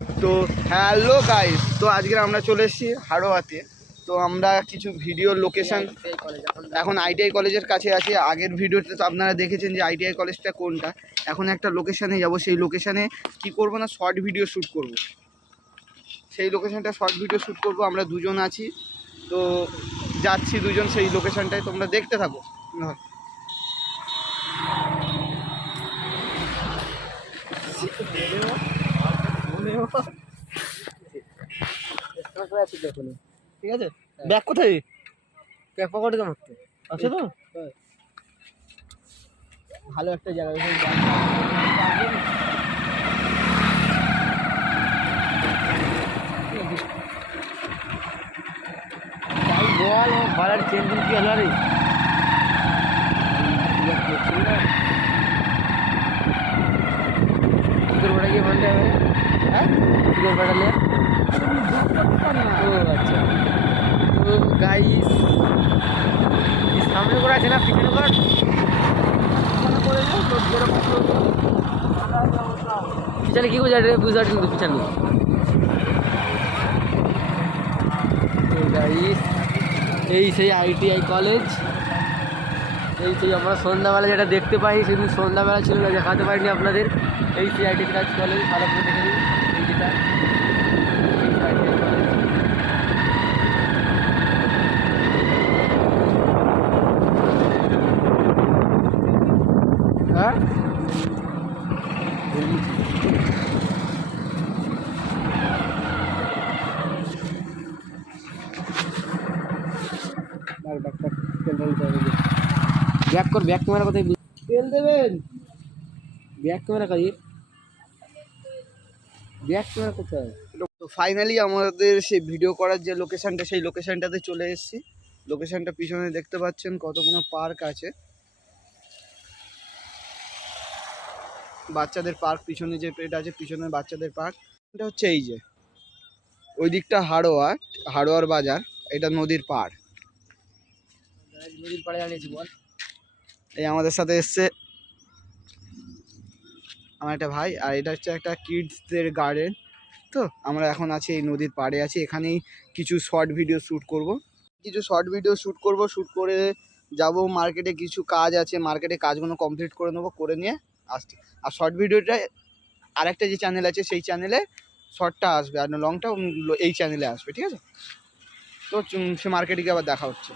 তো hello guys, তো আজকে আমরা চলে এসেছি হাড়োয়াতে। তো আমরা কিছু ভিডিও লোকেশন এখন আইটিআই কলেজের কাছে আছি। আগের ভিডিওতে তো আপনারা দেখেছেন যে আইটিআই কলেজটা কোনটা। এখন একটা লোকেশানে যাব, সেই লোকেশানে কি করব না শর্ট ভিডিও শ্যুট করব। সেই লোকেশানটা শর্ট ভিডিও শ্যুট করব। আমরা দুজন আছি, তো যাচ্ছি দুজন সেই লোকেশানটায়, তোমরা দেখতে থাকো। ঠিক আছে, ব্যাগ কোথায়? ব্যাগ পকেটে মারতে আছে তো। ভালো একটা জায়গা বল ভাড়ার চেন কি হলো রে? কিগোরপাড়া গিয়ে বলতে হবে। হ্যাঁ, কিগোরপাড়া নিয়ে। ও আচ্ছা, তো গাইস সামনে করে আছে না পিছনে কর পিছনে কি বুঝা বুঝা কিন্তু পিছনে। তো গাইস এই সেই আইটিআই কলেজ, এই সেই আমরা সন্ধ্যাবেলা যেটা দেখতে পাই, সেদিন সন্ধ্যাবেলা ছিল, দেখাতে পারিনি আপনাদের। এই সেই আইটিআই কলেজ ভালো করে দেখে নিন। এই যেটা আইটিআই কলেজ, হ্যাঁ ব্যাক কর, ব্যাক ক্যামেরা কোথায়? তেল দেবেন, ব্যাক ক্যামেরা কাজে, ব্যাক ক্যামেরা কোথায়? তো ফাইনালি আমাদের সেই ভিডিও করার যে লোকেশানটা, সেই লোকেশানটাতে চলে এসেছি। লোকেশানটা পিছনে দেখতে পাচ্ছেন, কতগুলো পার্ক আছে, বাচ্চাদের পার্ক। পিছনে যে এটা আছে, পিছনে বাচ্চাদের পার্ক। এটা হচ্ছে এই যে ওই দিকটা হাড়োয়ার বাজার, এটা নদীর পাড়। নদীর পাড়ে দাঁড়িয়েছি বল। এই আমাদের সাথে এসছে আমার একটা ভাই, আর এটা হচ্ছে একটা কিডসদের গার্ডেন। তো আমরা এখন আছি এই নদীর পাড়ে আছি, এখানেই কিছু শর্ট ভিডিও শ্যুট করব। শ্যুট করে যাব মার্কেটে। কিছু কাজ আছে মার্কেটে, কাজগুলো কমপ্লিট করে নেবো, করে নিয়ে আসছি। আর শর্ট ভিডিওটা আরেকটা যে চ্যানেল আছে, সেই চ্যানেলে শর্টটা আসবে, আর লংটা এই চ্যানেলে আসবে, ঠিক আছে? তো সে মার্কেটে গিয়ে আবার দেখা হচ্ছে।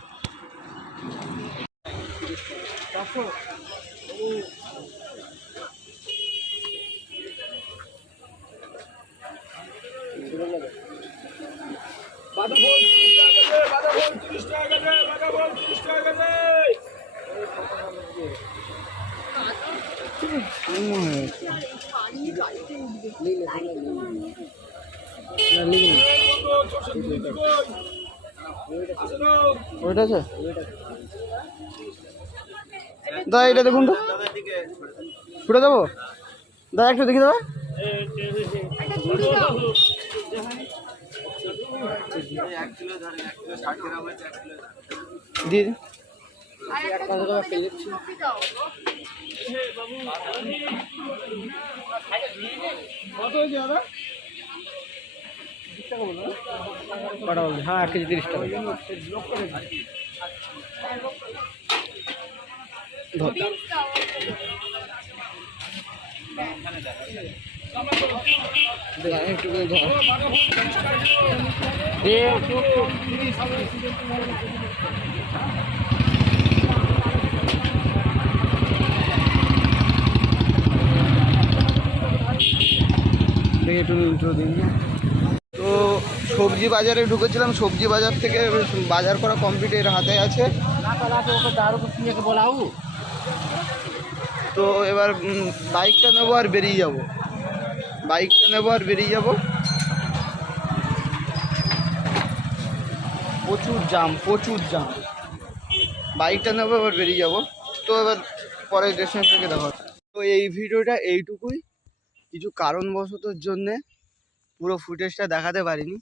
ওইটা আছে দাদা, এটা দেখুন তো, ছুটে দেবো দাদা, একটু দেখি দাদা। দিয়ে হ্যাঁ, 1 কেজি 30 টাকা। তো সবজি বাজারে ঢুকেছিলাম, সবজি বাজার থেকে বাজার করা কমপ্লিট, এর হাতে আছে। তো এবার বাইকটা নেবো আর বেরিয়ে যাব। প্রচুর জাম। বাইকটা নেবো, এবার বেরিয়ে যাব। তো এবার পরে ডেস্টিনেশন থেকে দেখা হচ্ছে। তো এই ভিডিওটা এইটুকুই, কিছু কারণবশতর জন্যে পুরো ফুটেজটা দেখাতে পারিনি।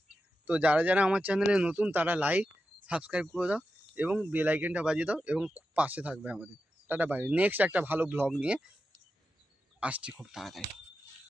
তো যারা যারা আমার চ্যানেলে নতুন, তারা লাইক সাবস্ক্রাইব করে দাও এবং বেল আইকনটা বাজিয়ে দাও এবং পাশে থাকবে আমাদের। Tata bye. নেক্সট একটা ভালো ব্লগ নিয়ে আসছি খুব তাড়াতাড়ি।